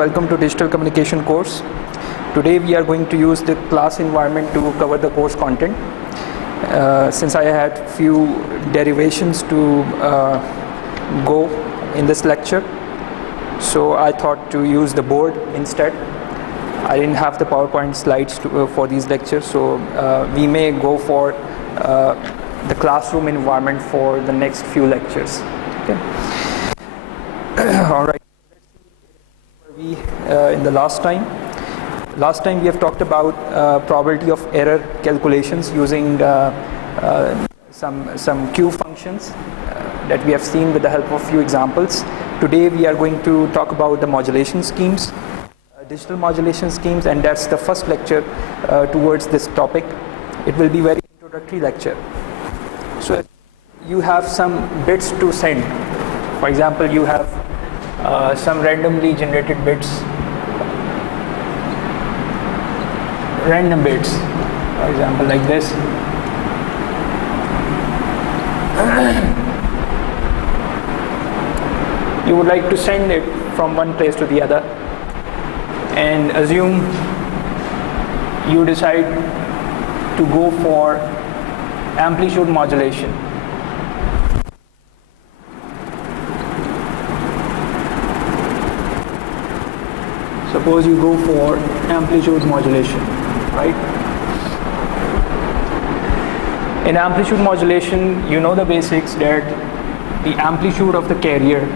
welcome to Digital Communication course. Today we are going to use the class environment to cover the course content. Since I had few derivations to go in this lecture, so I thought to use the board instead. I didn't have the PowerPoint slides for these lectures, so we may go for the classroom environment for the next few lectures. Okay. All right. We in the last time we have talked about probability of error calculations using some Q functions that we have seen with the help of few examples. Today we are going to talk about the modulation schemes, digital modulation schemes, and that's the first lecture towards this topic. It will be very introductory lecture. So you have some bits to send. For example, you have some randomly generated bits, random bits, for example, like this. You would like to send it from one place to the other, and assume you decide to go for amplitude modulation. Suppose you go for amplitude modulation, right? In amplitude modulation, you know the basics that the amplitude of the carrier,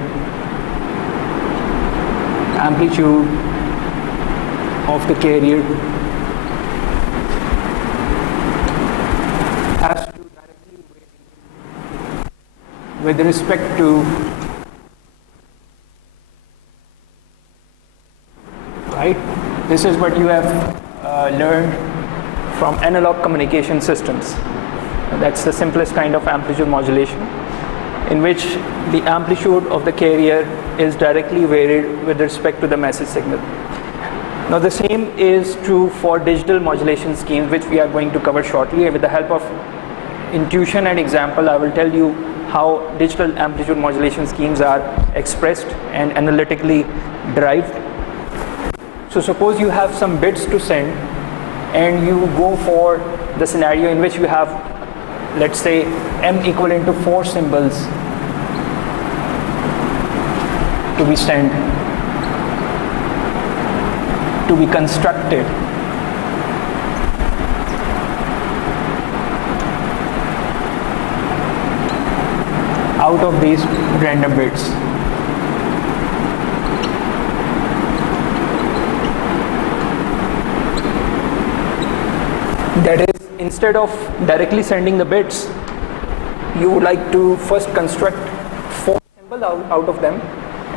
has to directly vary with respect to right? This is what you have learned from analog communication systems. That's the simplest kind of amplitude modulation, in which the amplitude of the carrier is directly varied with respect to the message signal. Now the same is true for digital modulation schemes, which we are going to cover shortly. With the help of intuition and example, I will tell you how digital amplitude modulation schemes are expressed and analytically derived. So suppose you have some bits to send, and you go for the scenario in which you have, let's say, m equivalent to 4 symbols to be sent, to be constructed. Out of these random bits. That is, instead of directly sending the bits, you would like to first construct 4 symbols out of them,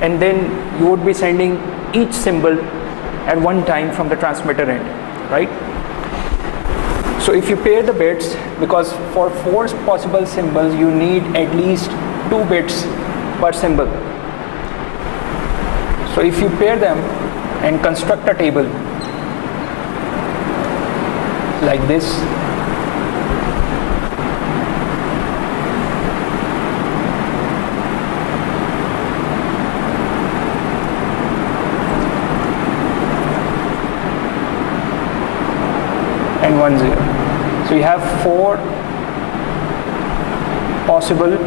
and then you would be sending each symbol at one time from the transmitter end, right? So if you pair the bits, because for 4 possible symbols you need at least 2 bits per symbol. So if you pair them and construct a table like this, and 1 0. So you have 4 possible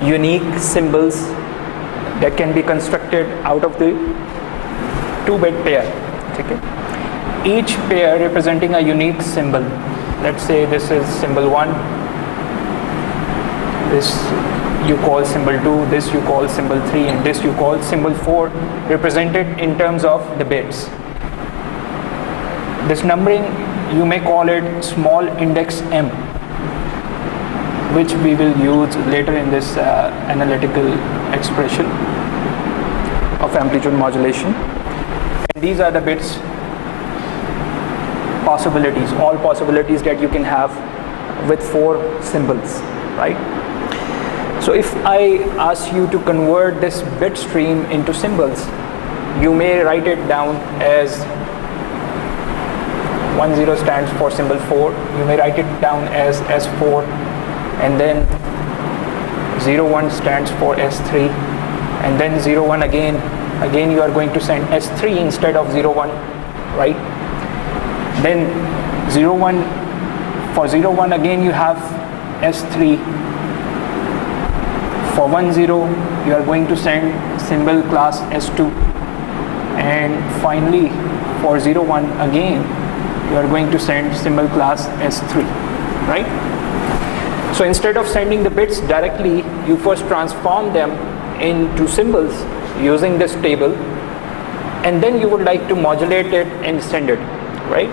unique symbols that can be constructed out of the 2-bit pair. Okay? Each pair representing a unique symbol. Let's say this is symbol 1, this you call symbol 2, this you call symbol 3, and this you call symbol 4, represented in terms of the bits. This numbering, you may call it small index m, which we will use later in this analytical expression of amplitude modulation. And these are the bits possibilities, all possibilities that you can have with 4 symbols, right? So if I ask you to convert this bit stream into symbols, you may write it down as 1 0 stands for symbol 4, you may write it down as S4, and then 0 1 stands for S3, and then 0 1 again again you are going to send S3 instead of 0, 1, right? Then 0, 1, for 0, 1 again you have S3. For 1, 0 you are going to send symbol class S2, and finally for 0, 1 again you are going to send symbol class S3, right? So instead of sending the bits directly, you first transform them into symbols using this table, and then you would like to modulate it and send it, right?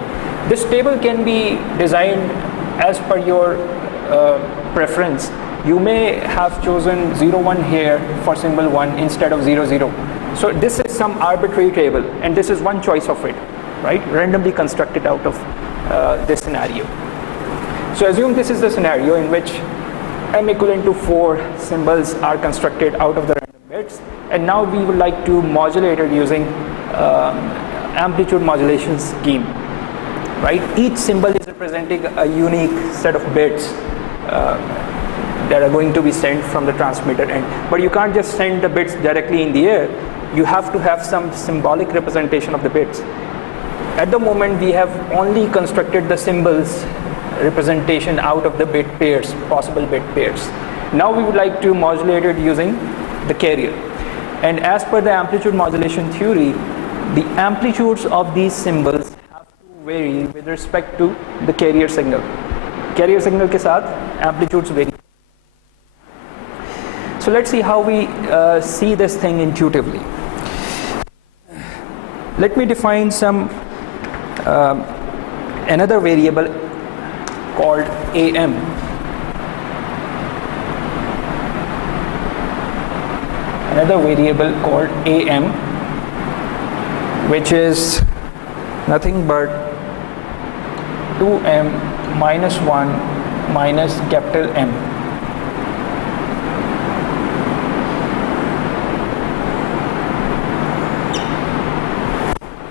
This table can be designed as per your preference. You may have chosen 0, 1 here for symbol 1 instead of 0, 0. So this is some arbitrary table, and this is one choice of it, right? Randomly constructed out of this scenario. So assume this is the scenario in which m equivalent to 4 symbols are constructed out of the random bits, and now we would like to modulate it using amplitude modulation scheme, right? Each symbol is representing a unique set of bits that are going to be sent from the transmitter end. But you can't just send the bits directly in the air. You have to have some symbolic representation of the bits. At the moment, we have only constructed the symbols representation out of the bit pairs, possible bit pairs. Now we would like to modulate it using the carrier. And as per the amplitude modulation theory, the amplitudes of these symbols have to vary with respect to the carrier signal. Carrier signal के साथ amplitudes vary. So let's see how we see this thing intuitively. Let me define some another variable called AM. Another variable called AM, which is nothing but 2m minus 1 minus capital M.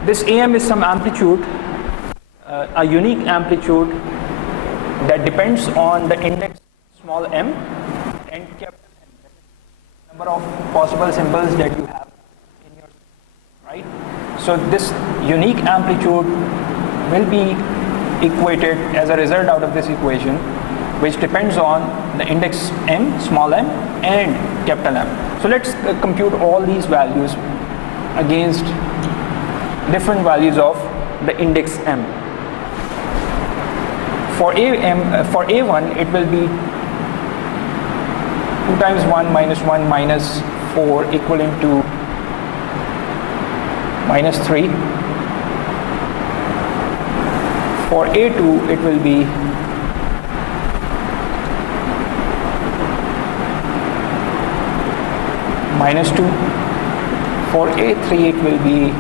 This AM is some amplitude, a unique amplitude that depends on the index small m and capital M, number of possible symbols that you have in your, right? So this unique amplitude will be equated as a result out of this equation, which depends on the index m, small m, and capital M. So let's compute all these values against different values of the index m. For A1, it will be 2 times 1 minus 1 minus 4 equivalent to minus 3. For A2, it will be minus 2. For A3, it will be,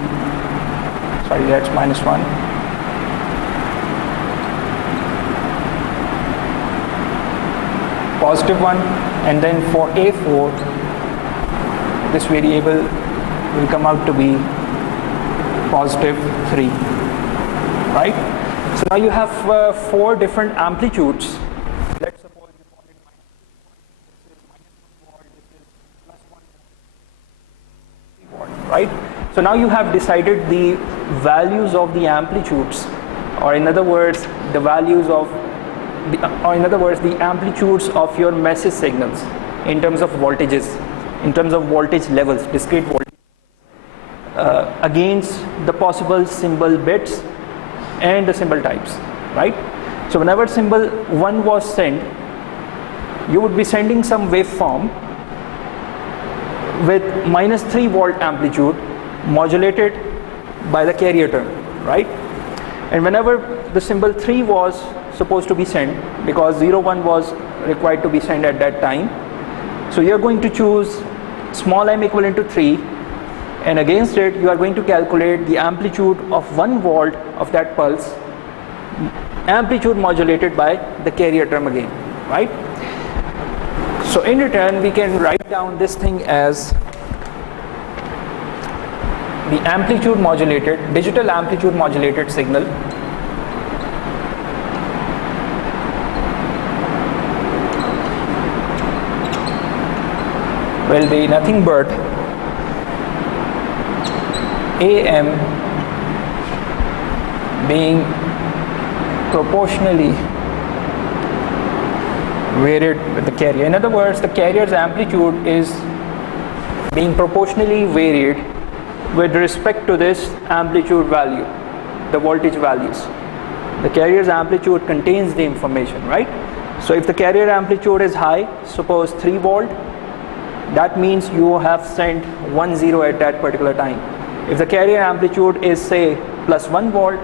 sorry, that's minus 1. Positive 1, and then for A4, this variable will come out to be positive 3, right? So now you have 4 different amplitudes. Let's suppose you call it -1 volt, this is +1 volt, right? So now you have decided the values of the amplitudes, or in other words, the values of the amplitudes of your message signals in terms of voltages, in terms of voltage levels, discrete voltage, against the possible symbol bits and the symbol types, right? So whenever symbol 1 was sent, you would be sending some waveform with -3 volt amplitude modulated by the carrier term, right? And whenever the symbol 3 was supposed to be sent, because 0, 1 was required to be sent at that time, so you're going to choose small m equivalent to 3, and against it you are going to calculate the amplitude of 1 volt of that pulse, amplitude modulated by the carrier term again, right? So in return, we can write down this thing as the amplitude modulated, digital amplitude modulated signal will be nothing but AM being proportionally varied with the carrier. In other words, the carrier's amplitude is being proportionally varied with respect to this amplitude value, the voltage values. The carrier's amplitude contains the information, right? So if the carrier amplitude is high, suppose 3 volt, that means you have sent 1 0 at that particular time. If the carrier amplitude is say plus 1 volt,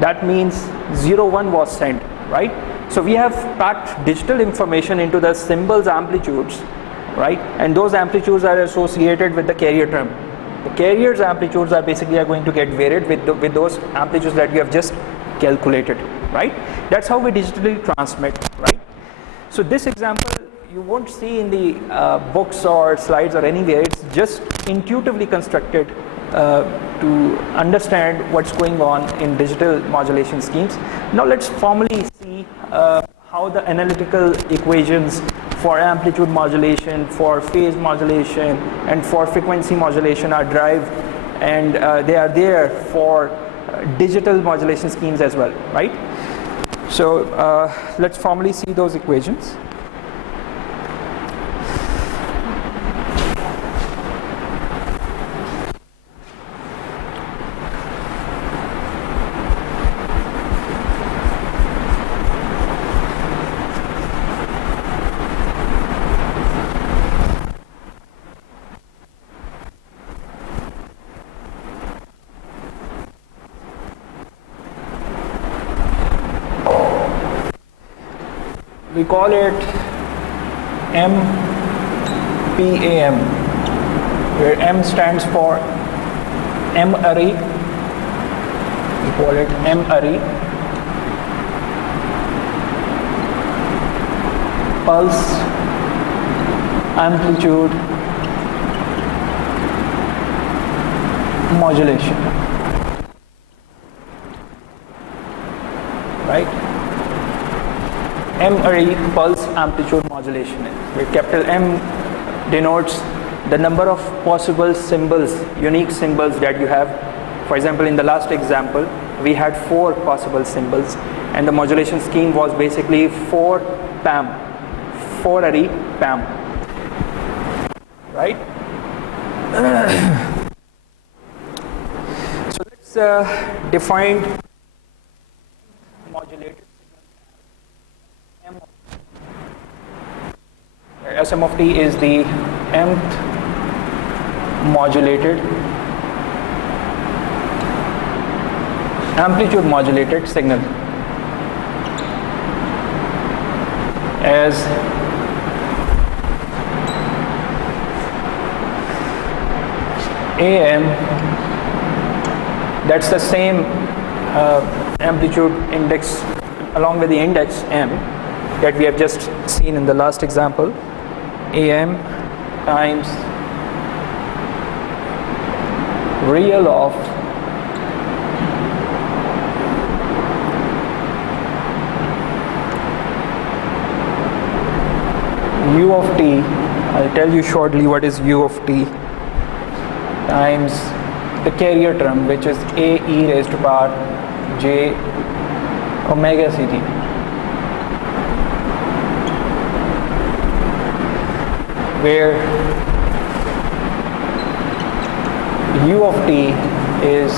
that means 0 1 was sent, right? So we have packed digital information into the symbols amplitudes, right? And those amplitudes are associated with the carrier term. The carrier's amplitudes are basically going to get varied with those amplitudes that you have just calculated, right? That's how we digitally transmit, right? So this example you won't see in the books or slides or anywhere. It's just intuitively constructed to understand what's going on in digital modulation schemes. Now let's formally see how the analytical equations for amplitude modulation, for phase modulation, and for frequency modulation are derived, and they are there for digital modulation schemes as well, right? So let's formally see those equations. We call it MPAM, where M stands for M array. We call it M array. Pulse amplitude modulation, right? M array pulse amplitude modulation, where capital M denotes the number of possible symbols, unique symbols that you have. For example, in the last example, we had 4 possible symbols, and the modulation scheme was basically 4 PAM, 4 array PAM, right? So let's define modulated SM of t is the mth modulated amplitude modulated signal, as AM, that's the same amplitude index along with the index M that we have just seen in the last example. AM times real of U of t. I'll tell you shortly what is U of t, times the carrier term, which is A e raised to power j omega ct. Where U of t is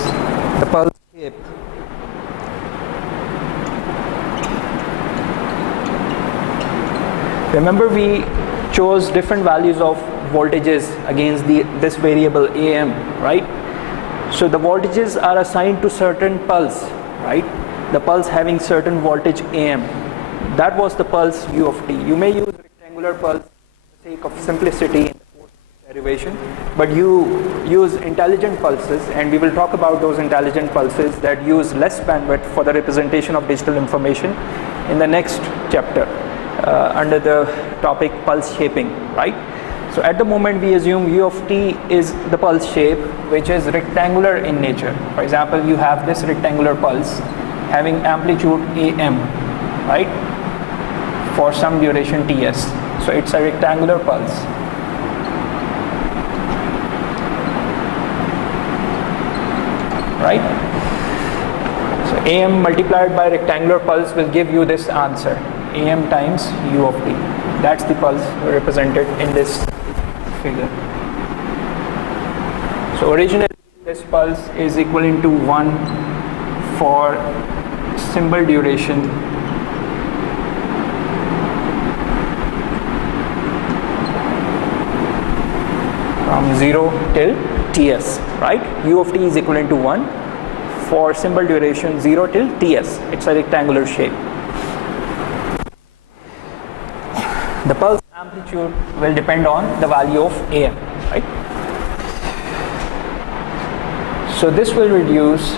the pulse shape Remember, we chose different values of voltages against this variable AM, right? So the voltages are assigned to certain pulse, right? The pulse having certain voltage AM. That was the pulse U of t. You may use rectangular pulse for the sake of simplicity in the course derivation, but you use intelligent pulses, and we will talk about those intelligent pulses that use less bandwidth for the representation of digital information in the next chapter under the topic pulse shaping, right? So at the moment we assume U of t is the pulse shape, which is rectangular in nature. For example, you have this rectangular pulse having amplitude AM, right, for some duration Ts. So it's a rectangular pulse. right? So AM multiplied by rectangular pulse will give you this answer, AM times U of t. That's the pulse represented in this figure. So originally this pulse is equivalent to 1 for symbol duration from 0 till Ts, right? U of t is equivalent to 1 for symbol duration 0 till Ts. It's a rectangular shape. The pulse amplitude will depend on the value of AM, right? So this will reduce,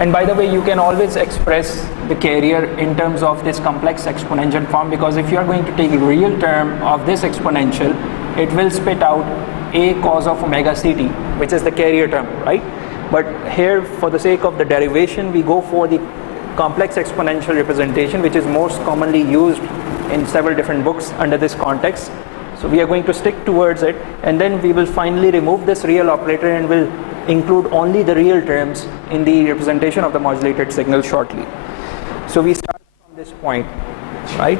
and by the way, you can always express the carrier in terms of this complex exponential form, because if you are going to take a real term of this exponential, it will spit out a cos of omega ct, which is the carrier term, right? But here, for the sake of the derivation, we go for the complex exponential representation, which is most commonly used in several different books under this context. So we are going to stick towards it, and then we will finally remove this real operator and will include only the real terms in the representation of the modulated signal shortly. So we start from this point, right?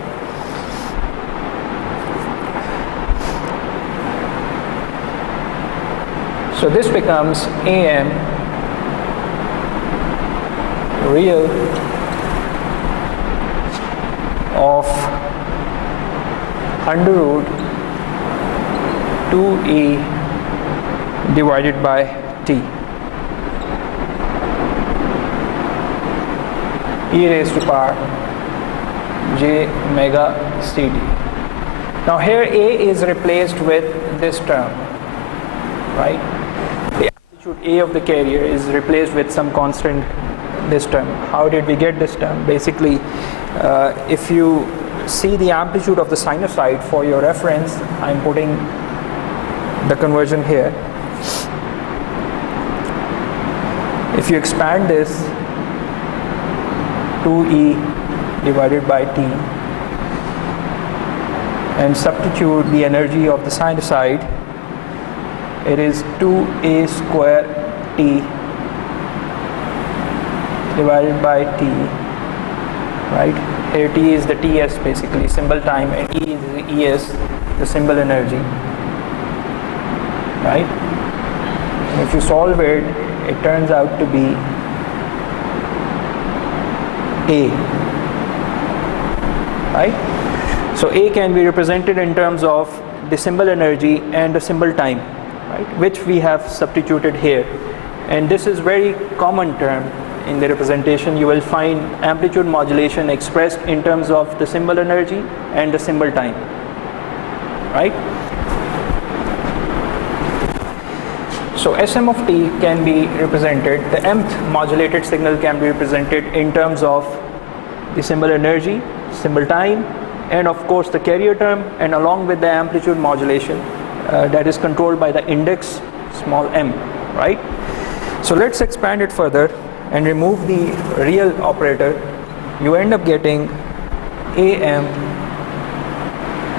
So this becomes AM real of under root 2e divided by t e raised to power j omega ct. Now here a is replaced with this term, right? The amplitude a of the carrier is replaced with some constant, this term. How did we get this term? Basically, if you see the amplitude of the sinusoid for your reference, I'm putting the conversion here. If you expand this 2e divided by t and substitute the energy of the sinusoid, it is 2a square t divided by t, right? Here t is the Ts, basically symbol time, and E is the Es, the symbol energy, right? And if you solve it, it turns out to be A, right? So A can be represented in terms of the symbol energy and the symbol time, right, which we have substituted here. And this is very common term in the representation. You will find amplitude modulation expressed in terms of the symbol energy and the symbol time, right? So Sm of t can be represented, the mth modulated signal can be represented in terms of the symbol energy, symbol time, and of course the carrier term, and along with the amplitude modulation that is controlled by the index small m, right? So let's expand it further and remove the real operator. You end up getting Am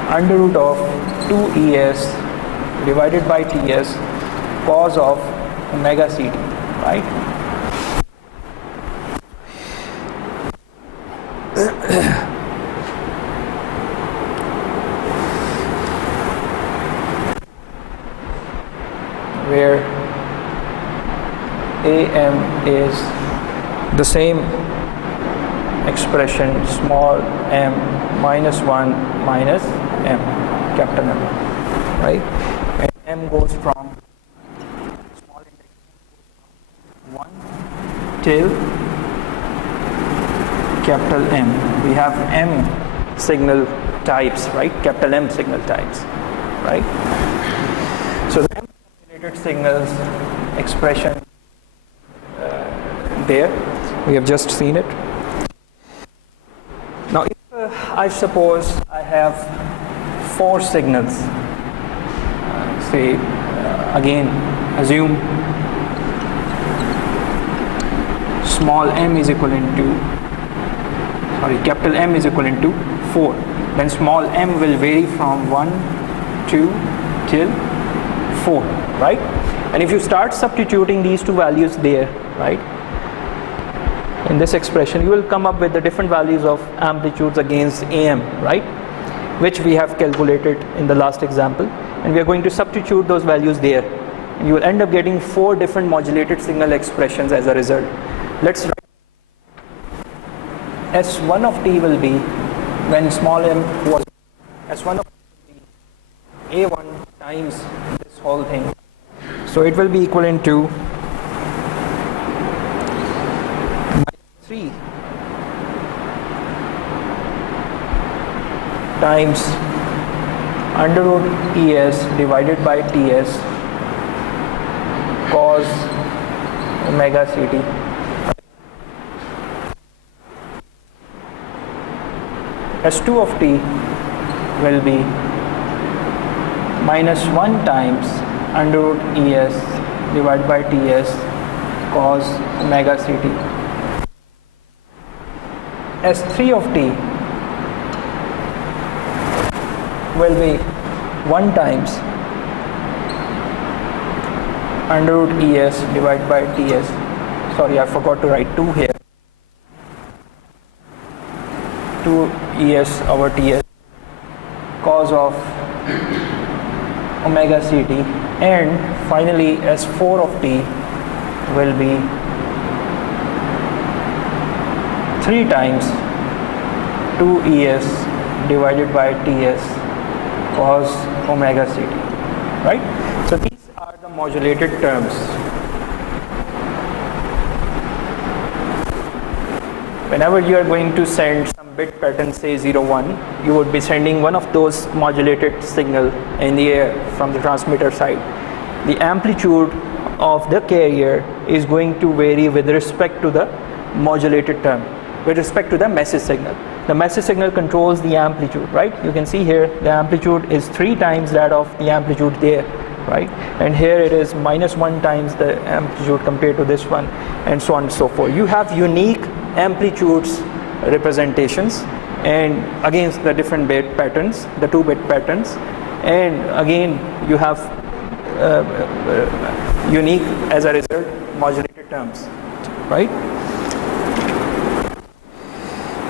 under root of 2Es divided by Ts cos of omega ct, right? Where Am is the same expression, small m minus 1 minus m, capital M, right? And m goes from small index 1 till capital M. We have m signal types, right? Capital M signal types, right? So the m modulated signals expression there, we have just seen it. Now if I suppose I have 4 signals, say again assume small m is equivalent to, capital M is equivalent to 4, then small m will vary from 1, 2 till 4, right? And if you start substituting these two values there, right? In this expression, you will come up with the different values of amplitudes against AM, right? Which we have calculated in the last example, and we are going to substitute those values there. And you will end up getting 4 different modulated signal expressions as a result. Let's write. S1 of t will be, when small m was, S1 of t will be A1 times this whole thing. So it will be equivalent to -3 times under root ES divided by TS cos omega CT. S2 of t will be -1 times under root ES divided by TS cos omega CT. S3 of t will be 1 times under root ES divided by TS. Sorry, I forgot to write 2 here. 2 ES over TS cos of omega CT, and finally S4 of t will be 3 times 2 ES divided by TS cos omega CT, right? So these are the modulated terms. Whenever you are going to send some bit pattern, say 01, you would be sending one of those modulated signal in the air from the transmitter side. The amplitude of the carrier is going to vary with respect to the modulated term, with respect to the message signal. The message signal controls the amplitude, right? You can see here the amplitude is 3 times that of the amplitude there, right? And here it is -1 times the amplitude compared to this one, and so on and so forth. You have unique amplitudes representations and against the different bit patterns, the 2-bit patterns, and again you have unique, as a result, modulated terms, right?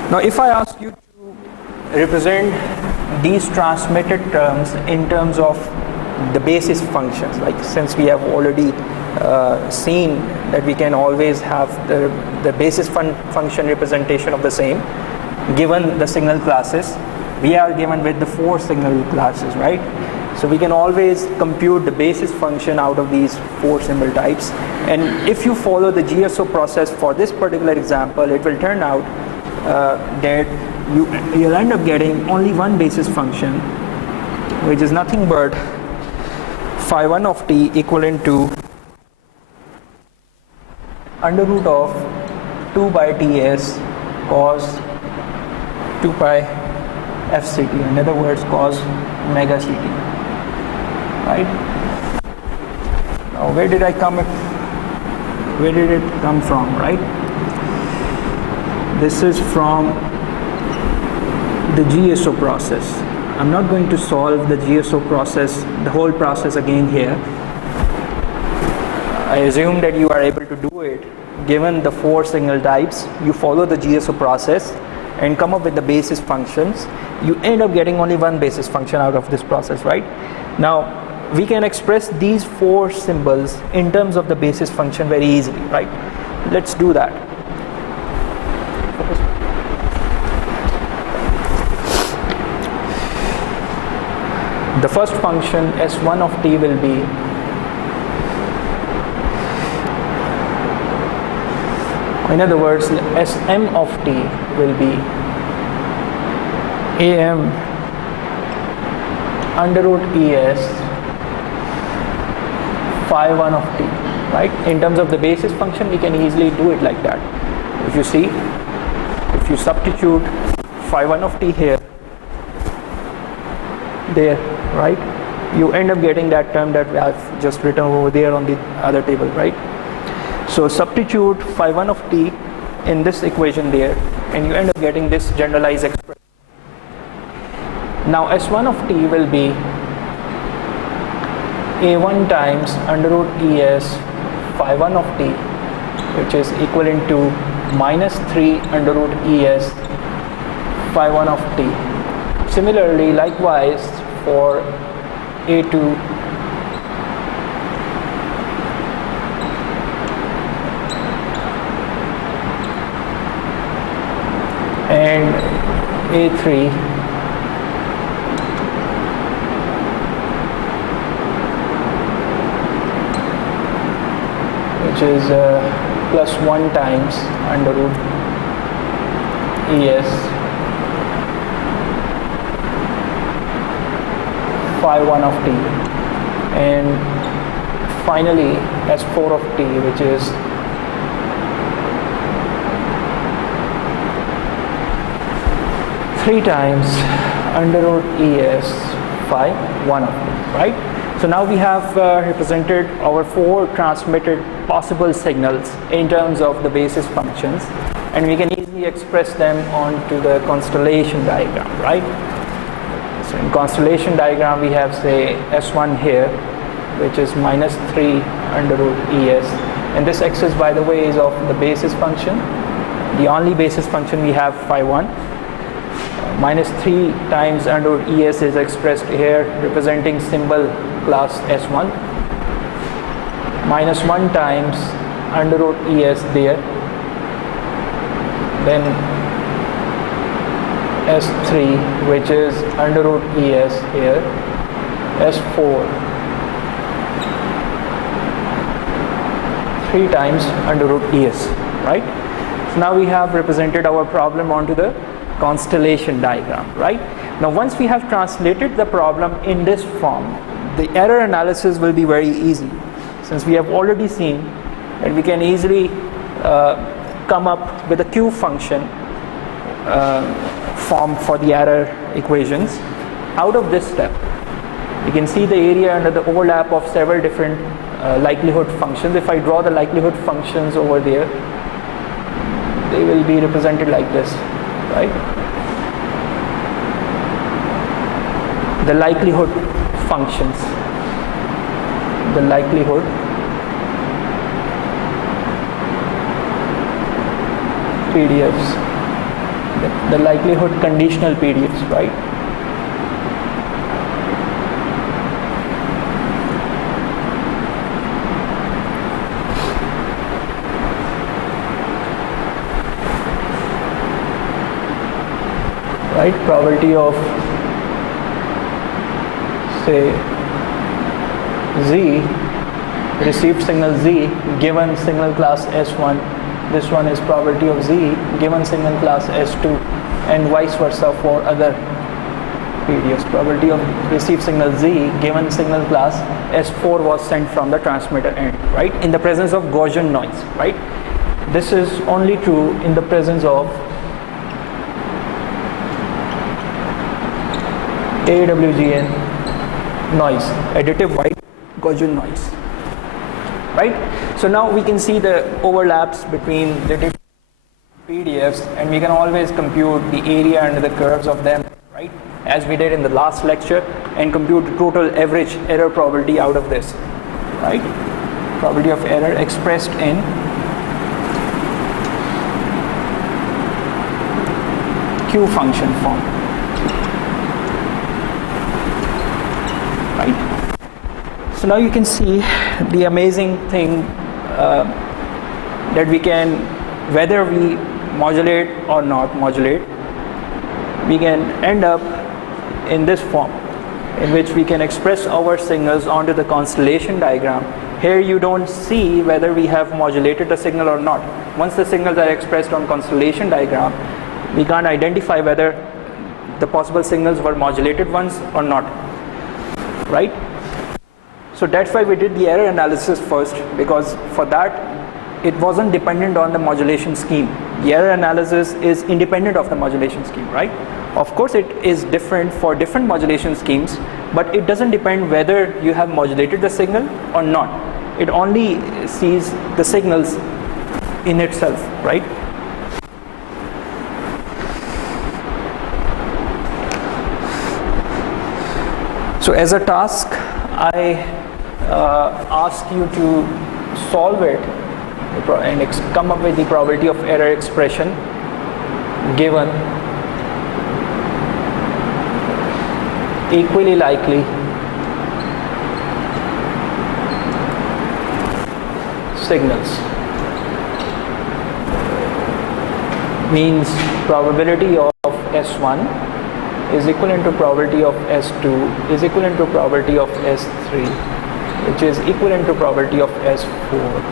Now if I ask you to represent these transmitted terms in terms of the basis functions, like since we have already seen that we can always have the basis function representation of the same given the signal classes, we are given with the 4 signal classes, right? So we can always compute the basis function out of these 4 symbol types, and if you follow the GSO process for this particular example, it will turn out that you'll end up getting only one basis function, which is nothing but phi1 of t equivalent to under root of 2 by ts cos 2 pi fct, in other words cos omega ct, right? Now where did it come from, right? This is from the GSO process. I'm not going to solve the GSO process, the whole process again here. I assume that you are able to do it. Given the 4 signal types, you follow the GSO process and come up with the basis functions. You end up getting only one basis function out of this process, right? Now, we can express these 4 symbols in terms of the basis function very easily, right? Let's do that. The first function S1 of t will be in other words, Sm of t will be Am under root Es phi1 of t, right? In terms of the basis function, we can easily do it like that. If you see, if you substitute phi1 of t here, there, right, you end up getting that term that I've just written over there on the other table, right? So substitute phi1 of t in this equation there, and you end up getting this generalized expression. Now S1 of t will be A1 times under root Es phi1 of t which is equivalent to minus 3 under root ES phi 1 of t. Similarly, likewise for A2 and A3 which is plus 1 times under root ES phi 1 of t, and finally S4 of t, which is three times under root ES phi 1 of t, right? So now we have represented our 4 transmitted possible signals in terms of the basis functions, and we can easily express them onto the constellation diagram, right? So in constellation diagram we have, say, S1 here, which is minus 3 under root ES, and this axis, by the way, is of the basis function. The only basis function we have, phi 1. Minus 3 times under root ES is expressed here, representing symbol class S1. Minus 1 times under root ES there. Then S3, which is under root ES here. S4, 3 times under root ES, right? So now we have represented our problem onto the constellation diagram, right? Now once we have translated the problem in this form, the error analysis will be very easy, since we have already seen that we can easily come up with a Q function form for the error equations. Out of this step, you can see the area under the overlap of several different likelihood functions. If I draw the likelihood functions over there, they will be represented like this, right? The likelihood functions, the likelihood PDFs, the likelihood conditional PDFs, right? Right, probability of, say, Z, received signal Z given signal class S1. This one is probability of Z given signal class S2, and vice versa for other PDFs. Probability of received signal Z given signal class S4 was sent from the transmitter end, right? In the presence of Gaussian noise, right? This is only true in the presence of AWGN noise, additive white Gaussian noise, right? So now we can see the overlaps between the different PDFs, and we can always compute the area under the curves of them, right? As we did in the last lecture, and compute the total average error probability out of this, right? Probability of error expressed in Q function form. Right? So now you can see the amazing thing that we can, whether we modulate or not modulate, we can end up in this form, in which we can express our signals onto the constellation diagram. Here you don't see whether we have modulated the signal or not. Once the signals are expressed on constellation diagram, we can't identify whether the possible signals were modulated ones or not. Right? So that's why we did the error analysis first, because for that it wasn't dependent on the modulation scheme. The error analysis is independent of the modulation scheme, right? Of course it is different for different modulation schemes, but it doesn't depend whether you have modulated the signal or not. It only sees the signals in itself, right? So as a task, I ask you to solve it and come up with the probability of error expression given equally likely signals. Means probability of S1 is equivalent to probability of S2 is equivalent to probability of S3, which is equivalent to probability of S4.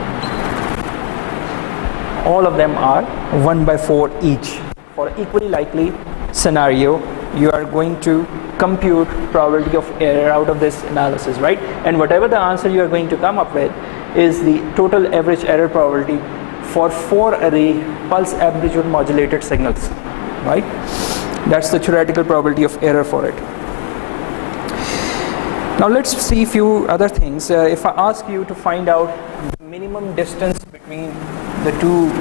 All of them are 1/4 each. For equally likely scenario, you are going to compute probability of error out of this analysis, right? And whatever the answer you are going to come up with is the total average error probability for 4 array pulse amplitude modulated signals, right? That's the theoretical probability of error for it. Now let's see a few other things. If I ask you to find out the minimum distance between the two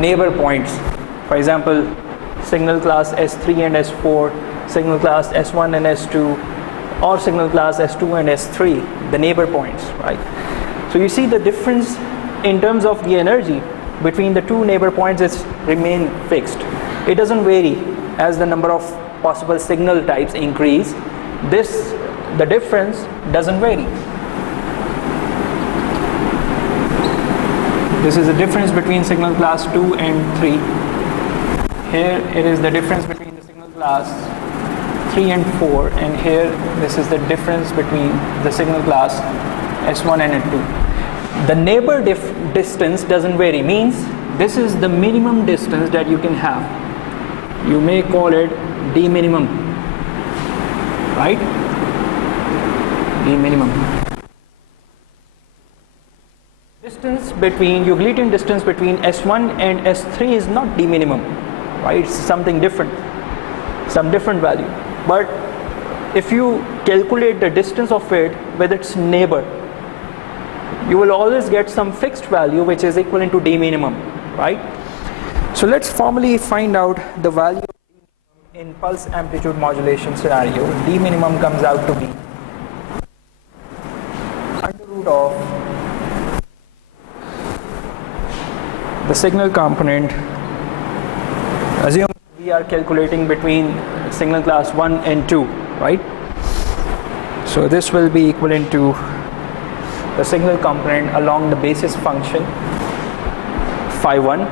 neighbor points, for example, signal class S3 and S4, signal class S1 and S2, or signal class S2 and S3, the neighbor points, right? So you see the difference in terms of the energy between the two neighbor points is remain fixed. It doesn't vary as the number of possible signal types increase. The difference doesn't vary. This is the difference between signal class 2 and 3. Here it is the difference between the signal class 3 and 4, and here this is the difference between the signal class S1 and S2. The neighbor distance doesn't vary, means this is the minimum distance that you can have. You may call it D minimum, right? D minimum. Distance between, Euclidean distance between S1 and S3 is not D minimum, right? It's something different, some different value. But if you calculate the distance of it with its neighbor, you will always get some fixed value which is equivalent to D minimum, right? So let's formally find out the value of D minimum in pulse amplitude modulation scenario. D minimum comes out to be under root of the signal component. Assume we are calculating between signal class 1 and 2, right? So this will be equivalent to the signal component along the basis function phi 1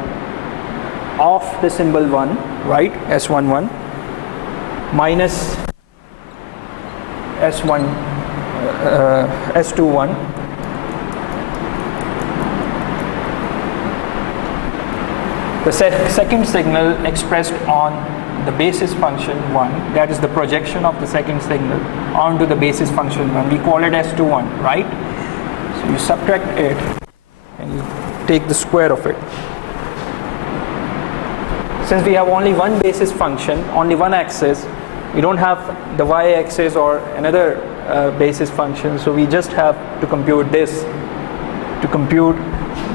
of the symbol 1, right, S11 minus S21. The second signal expressed on the basis function 1, that is the projection of the second signal onto the basis function 1, we call it S21, right? So you subtract it and you take the square of it. Since we have only one basis function, only one axis, we don't have the y-axis or another basis function, so we just have to compute this to compute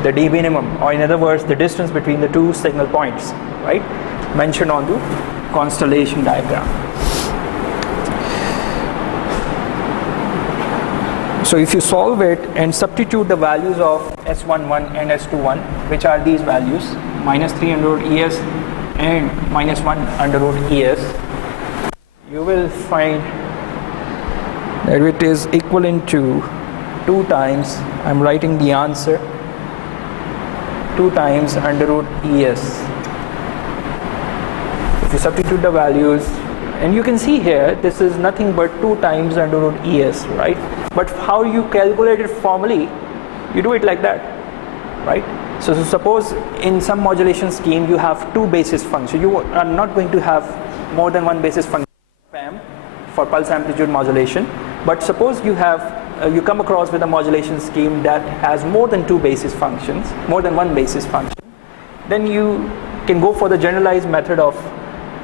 the D minimum, or in other words, the distance between the two signal points, right? Mentioned on the Constellation Diagram. So if you solve it and substitute the values of S11 and S21, which are these values, minus 3 under root ES and minus 1 under root ES, you will find that it is equivalent to 2 times, I'm writing the answer, 2 times under root ES. If you substitute the values, and you can see here, this is nothing but 2 times under root ES, right? But how you calculate it formally, you do it like that, right? So suppose in some modulation scheme you have 2 basis functions. You are not going to have more than 1 basis function for pulse amplitude modulation. But suppose you have you come across with a modulation scheme that has more than 2 basis functions, more than 1 basis function, then you can go for the generalized method of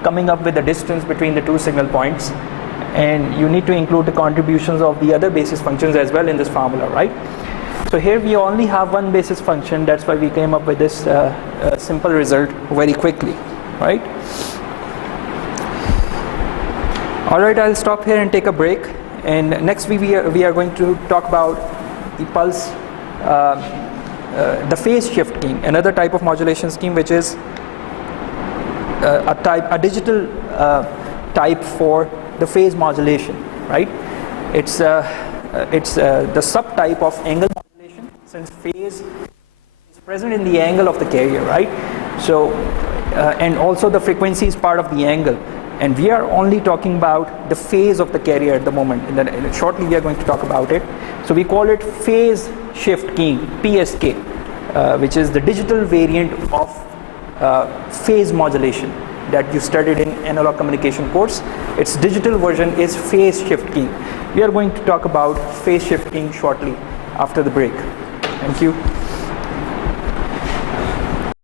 coming up with the distance between the 2 signal points, and you need to include the contributions of the other basis functions as well in this formula, right? So here we only have 1 basis function, that's why we came up with this simple result very quickly, right? Alright, I'll stop here and take a break, and next we are going to talk about the pulse the phase shift scheme, another type of modulation scheme, which is a digital type for the phase modulation, right? It's the subtype of angle modulation, since phase is present in the angle of the carrier, right? So, and also the frequency is part of the angle. And we are only talking about the phase of the carrier at the moment. And then shortly we are going to talk about it. So we call it phase shift scheme, PSK, which is the digital variant of phase modulation that you studied in analog communication course. Its digital version is phase shift scheme. We are going to talk about phase shifting shortly after the break. Thank you.